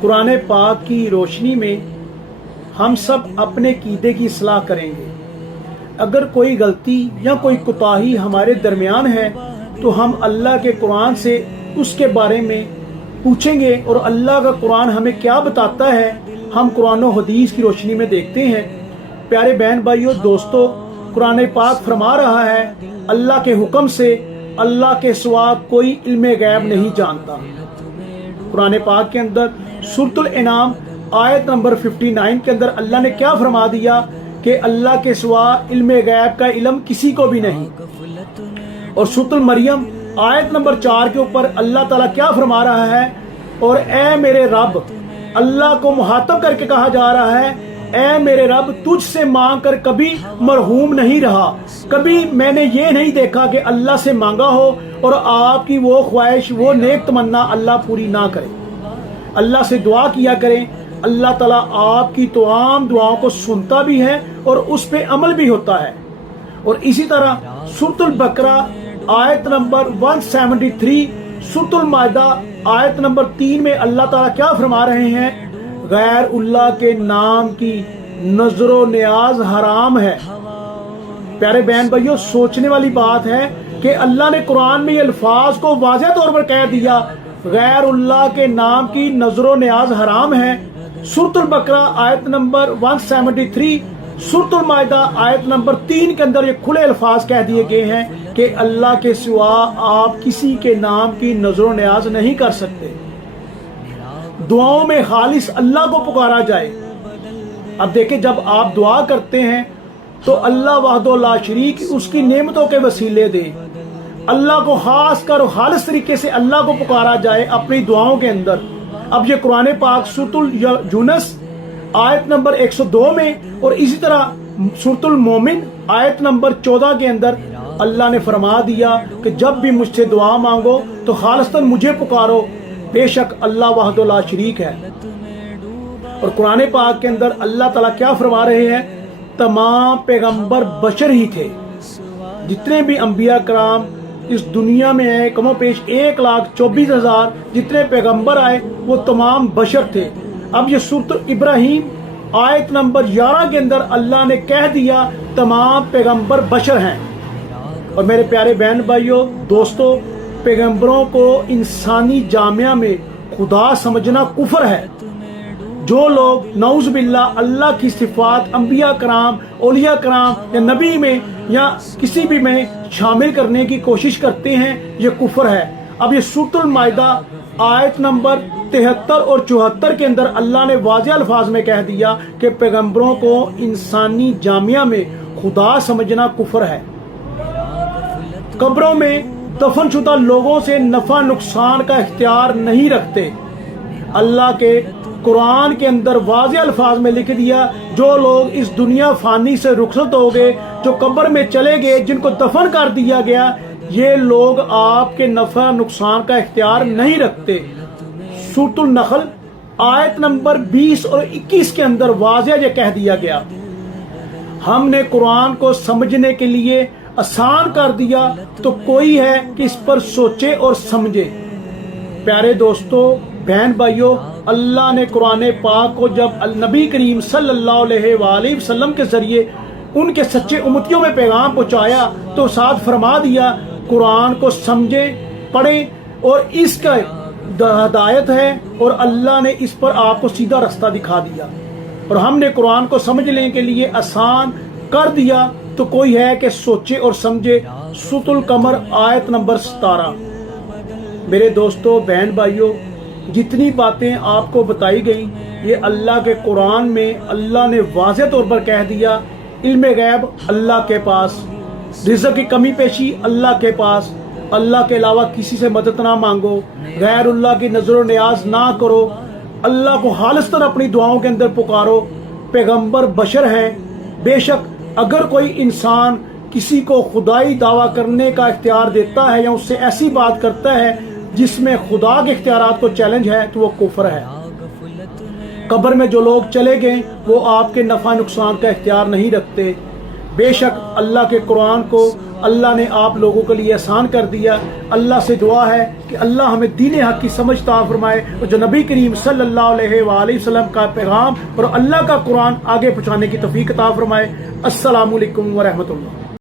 कुरान पाक की रोशनी में हम सब अपने कीदे की इस्लाह करेंगे। अगर कोई गलती या कोई कोताही हमारे दरमियान है तो हम अल्लाह के कुरान से उसके बारे में पूछेंगे और अल्लाह का कुरान हमें क्या बताता है हम कुरान और हदीस की रोशनी में देखते हैं। प्यारे बहन भाइयों दोस्तों, कुरान पाक फरमा रहा है अल्लाह के हुक्म से अल्लाह के सिवा कोई इल्म गैब नहीं जानता। कुरान पाक के अंदर सूरतुल इनाम आयत नंबर 59 के अंदर अल्लाह ने क्या फरमा दिया कि अल्लाह के सिवा इल्म गैब का इल्म किसी को भी नहीं। और सूरतुल मरियम आयत नंबर 4 के ऊपर अल्लाह ताला क्या फरमा रहा है, और ए मेरे रब, अल्लाह को मुहातब करके कहा जा रहा है, ए मेरे रब तुझसे मांग कर कभी मरहूम नहीं रहा, कभी मैंने ये नहीं देखा कि अल्लाह से मांगा हो और आपकी वो ख्वाहिश वो नेक तमन्ना अल्लाह पूरी ना करे। अल्लाह से दुआ किया करें, अल्लाह ताला आपकी तमाम दुआओं को सुनता भी है और उस पे अमल भी होता है। और इसी तरह सूरतुल बकरा आयत नंबर 173, सूरतुल माइदा आयत नंबर 3 में अल्लाह ताला क्या फरमा रहे हैं, गैर उल्लाह के नाम की नजरो नियाज हराम है। प्यारे बहन भाइयों, सोचने वाली बात है कि अल्लाह ने कुरान में ये अल्फाज को वाज़ेह तौर पर कह दिया, गैर उल्लाह के नाम की नजरो नियाज हराम है। सूरतुल बकरा आयत नंबर 173, सूरतुल माइदा आयत नंबर 3 के अंदर ये खुले अल्फाज कह दिए गए हैं कि अल्लाह के सिवा आप किसी के नाम की नजरो नियाज नहीं कर सकते। दुआओं में खालिस अल्लाह को पुकारा जाए। अब देखिए, जब आप दुआ करते हैं तो अल्लाह वहदहू ला शरीक उसकी नेमतों के वसीले दे, अल्लाह को खास कर खालिस तरीके से अल्लाह को पुकारा जाए अपनी दुआओं के अंदर। अब ये कुरान पाक सूरतुल यूनुस आयत नंबर 102 में और इसी तरह सूरतुल मोमिन आयत नंबर 14 के अंदर अल्लाह ने फरमा दिया कि जब भी मुझसे दुआ मांगो तो खालिस्तन मुझे पुकारो, बेशक अल्लाह वहदहू ला शरीक है। और कुरान पाक के अंदर अल्लाह ताला क्या फरमा रहे हैं, तमाम पैगंबर बशर ही थे। जितने भी अंबिया कराम इस दुनिया में आए, कमो पेश 1,24,000 जितने पैगंबर आए वो तमाम बशर थे। अब ये सूरत इब्राहिम आयत नंबर 11 के अंदर अल्लाह ने कह दिया तमाम पैगंबर बशर हैं। और मेरे प्यारे बहन भाइयों दोस्तों, पैगंबरों को इंसानी जामिया में खुदा समझना कुफर है। जो लोग नऊज़ बिल्लाह अल्लाह की सिफात अंबिया कराम, औलिया कराम या नबी में या किसी भी में शामिल करने की कोशिश करते हैं, ये कुफर है। अब ये सूरतुल माइदा आयत नंबर 73 और 74 के अंदर अल्लाह ने वाज़ेह अल्फाज में कह दिया कि पैगंबरों को इंसानी जामिया में खुदा समझना कुफर है। कब्रों में दफनशुदा लोगों से नफा नुकसान का इख्तियार नहीं रखते। अल्लाह के कुरान के अंदर वाज़ेह अल्फाज में लिख दिया, जो लोग इस दुनिया फानी से रुखसत हो गए, जो कब्र में चले गए, जिनको दफन कर दिया गया, ये लोग आपके नफा नुकसान का इख्तियार नहीं रखते। सूरतुल नखल आयत नंबर 20 और 21 के अंदर वाज़ेह ये कह दिया गया। हमने कुरान को समझने के लिए आसान कर दिया तो कोई है कि इस पर सोचे और समझे। प्यारे दोस्तों बहन भाइयों, अल्लाह ने कुरान पाक को जब नबी करीम सल्लल्लाहु अलैहि वसल्लम के जरिए उनके सच्चे उम्मतियों में पैगाम पहुंचाया तो साथ फरमा दिया कुरान को समझे, पढ़े और इसका हिदायत है और अल्लाह ने इस पर आपको सीधा रास्ता दिखा दिया। और हमने कुरान को समझने के लिए आसान कर दिया तो कोई है कि सोचे और समझे। सूरतुल कमर आयत नंबर 17। मेरे दोस्तों बहन भाइयों, जितनी बातें आपको बताई गई ये अल्लाह के कुरान में अल्लाह ने वाज़ेह तौर पर कह दिया, इल्म गैब अल्लाह के पास, रिज़्क़ की कमी पेशी अल्लाह के पास, अल्लाह के अलावा किसी से मदद ना मांगो, गैरुल्लाह की नजर नियाज ना करो, अल्लाह को खालिस्तन अपनी दुआओं के अंदर पुकारो। पैगंबर बशर है, बेशक अगर कोई इंसान किसी को खुदाई दावा करने का इख्तियार देता है या उससे ऐसी बात करता है जिसमें खुदा के इख्तियारात को चैलेंज है तो वो कुफर है। कब्र में जो लोग चले गए वो आपके नफा नुकसान का इख्तियार नहीं रखते। बेशक अल्लाह के कुरान को اللہ نے آپ لوگوں کے لیے آسان کر دیا۔ اللہ سے دعا ہے کہ اللہ ہمیں دین حق کی سمجھ عطا فرمائے اور جو نبی کریم صلی اللہ علیہ وآلہ وسلم کا پیغام اور اللہ کا قرآن آگے پہنچانے کی توفیق عطا فرمائے۔ السلام علیکم ورحمۃ اللہ۔